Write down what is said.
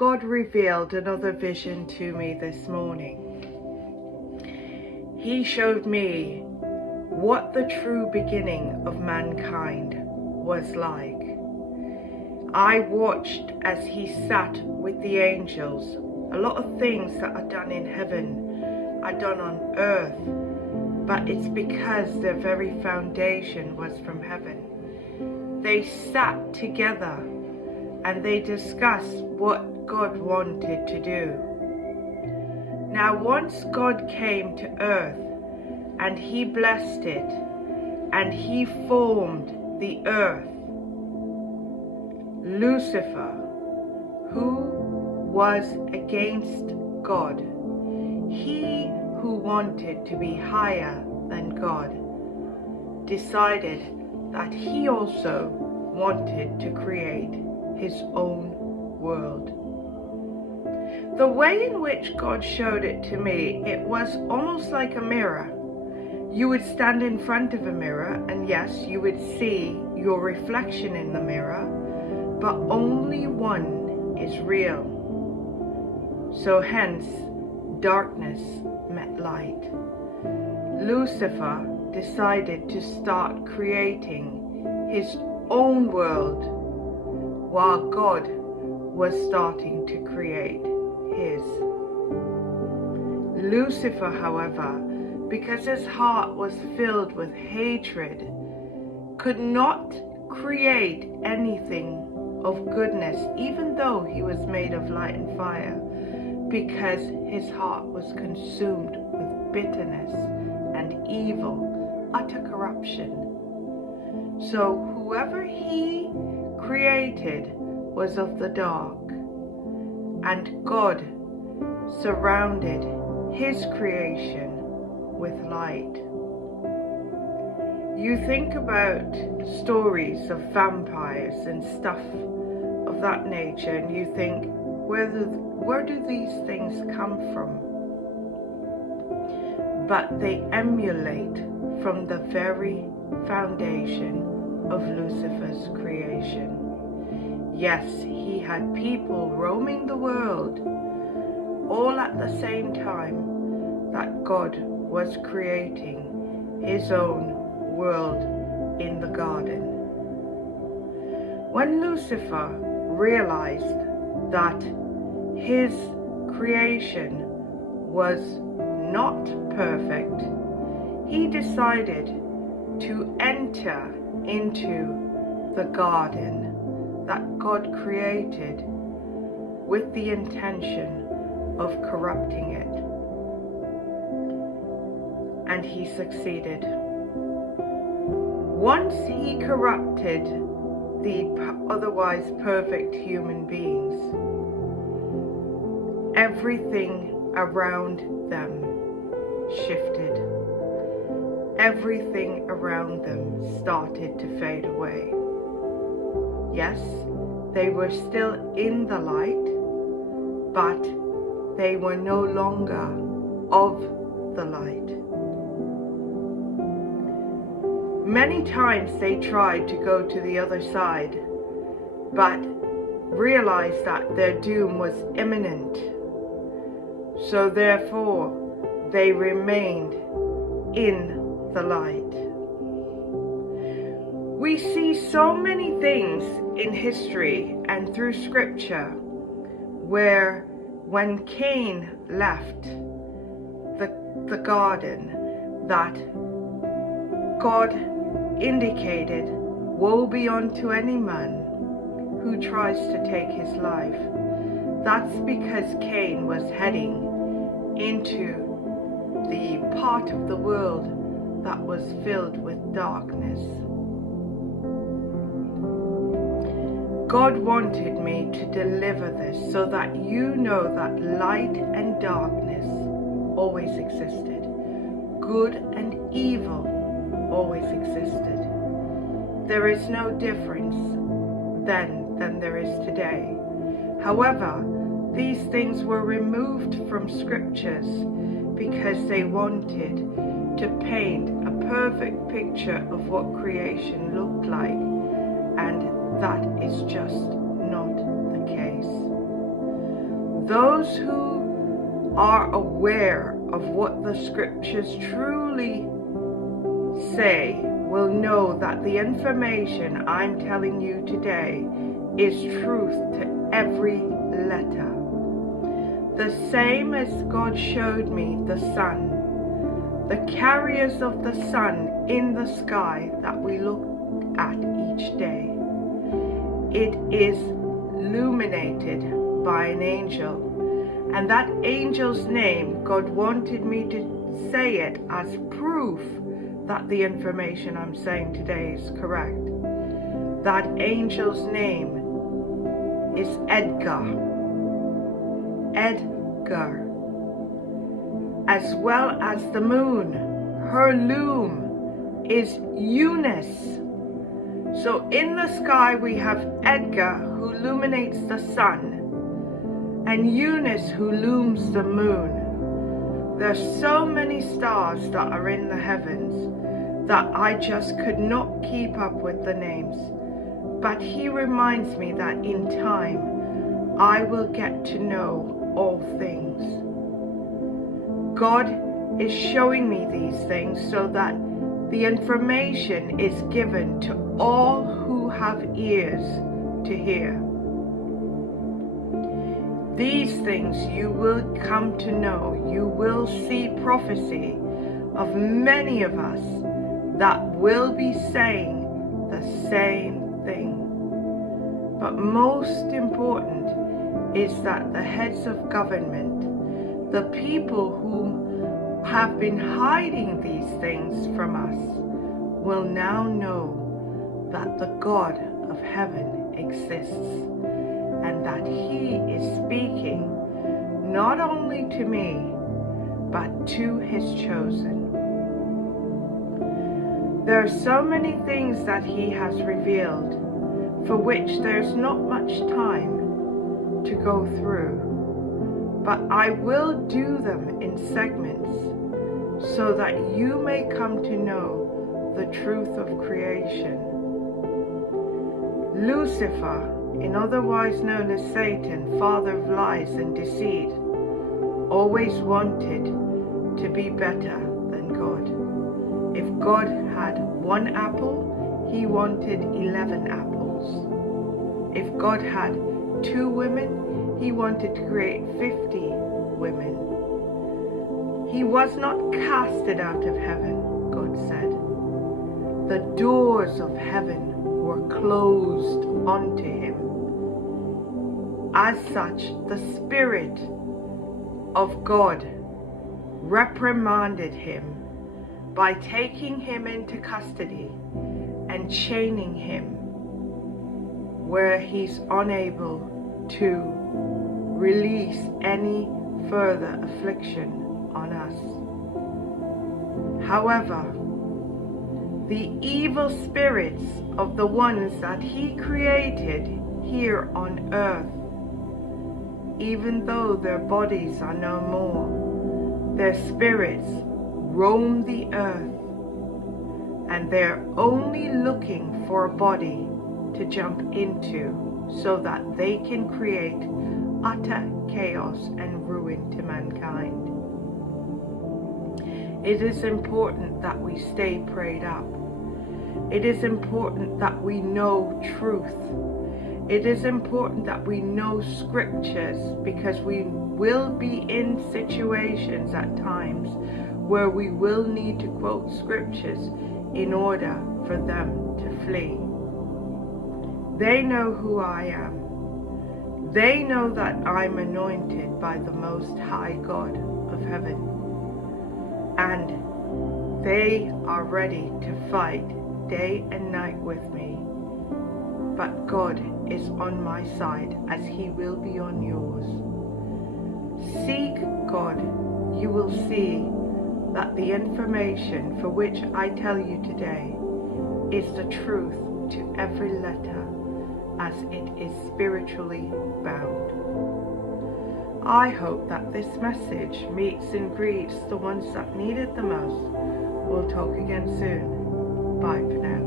God revealed another vision to me this morning. He showed me what the true beginning of mankind was like. I watched as he sat with the angels. A lot of things that are done in heaven are done on earth, but it's because their very foundation was from heaven. They sat together and they discussed what God wanted to do. Now, once God came to earth and he blessed it and he formed the earth, Lucifer, who was against God, he who wanted to be higher than God, decided that he also wanted to create his own world. The way in which God showed it to me, it was almost like a mirror. You would stand in front of a mirror and yes, you would see your reflection in the mirror, but only one is real. So hence, darkness met light. Lucifer decided to start creating his own world while God was starting to create his. Lucifer, however, because his heart was filled with hatred, could not create anything of goodness, even though he was made of light and fire, because his heart was consumed with bitterness and evil, utter corruption. So whoever he created was of the dark, and God surrounded his creation with light. You think about stories of vampires and stuff of that nature, and you think, where do these things come from? But they emulate from the very foundation of Lucifer's creation. Yes, he had people roaming the world, all at the same time that God was creating his own world in the garden. When Lucifer realized that his creation was not perfect, he decided to enter into the garden that God created with the intention of corrupting it. And he succeeded. Once he corrupted the otherwise perfect human beings, everything around them shifted. Everything around them started to fade away. Yes, they were still in the light, but they were no longer of the light. Many times they tried to go to the other side, but realized that their doom was imminent. So therefore, they remained in the light. We see so many things in history and through scripture where when Cain left the garden, that God indicated, woe be unto any man who tries to take his life. That's because Cain was heading into the part of the world that was filled with darkness. God wanted me to deliver this so that you know that light and darkness always existed. Good and evil always existed. There is no difference then than there is today. However, these things were removed from scriptures because they wanted to paint a perfect picture of what creation looked like, and that is just not the case. Those who are aware of what the scriptures truly say will know that the information I'm telling you today is truth to every letter. The same as God showed me the sun, the carriers of the sun in the sky that we look at each day. It is illuminated by an angel, and that angel's name, God wanted me to say it as proof that the information I'm saying today is correct. That angel's name is Edgar. Edgar. As well as the moon, her loom is Eunice. So in the sky we have Edgar, who illuminates the sun, and Eunice, who looms the moon. There's so many stars that are in the heavens that I just could not keep up with the names. But he reminds me that in time I will get to know all things. God is showing me these things so that the information is given to all who have ears to hear. These things you will come to know. You will see prophecy of many of us that will be saying the same thing. But most important is that the heads of government, the people who have been hiding these things from us, will now know that the God of heaven exists, and that he is speaking not only to me, but to his chosen. There are so many things that he has revealed, for which there's not much time to go through, but I will do them in segments so that you may come to know the truth of creation. Lucifer, in otherwise known as Satan, father of lies and deceit, always wanted to be better than God. If God had one apple, he wanted 11 apples. If God had 2 women, he wanted to create 50 women. He was not casted out of heaven, God said. The doors of heaven were closed unto him. As such, the Spirit of God reprimanded him by taking him into custody and chaining him where he's unable to release any further affliction on us. However, the evil spirits of the ones that he created here on earth, even though their bodies are no more, their spirits roam the earth, and they're only looking for a body to jump into so that they can create utter chaos and ruin to mankind. It is important that we stay prayed up. It is important that we know truth. It is important that we know scriptures, because we will be in situations at times where we will need to quote scriptures in order for them to flee. They know who I am. They know that I'm anointed by the Most High God of heaven. And they are ready to fight day and night with me. But God is on my side, as he will be on yours. Seek God, you will see that the information for which I tell you today is the truth to every letter, as it is spiritually bound. I hope that this message meets and greets the ones that need it the most. We'll talk again soon. Bye for now.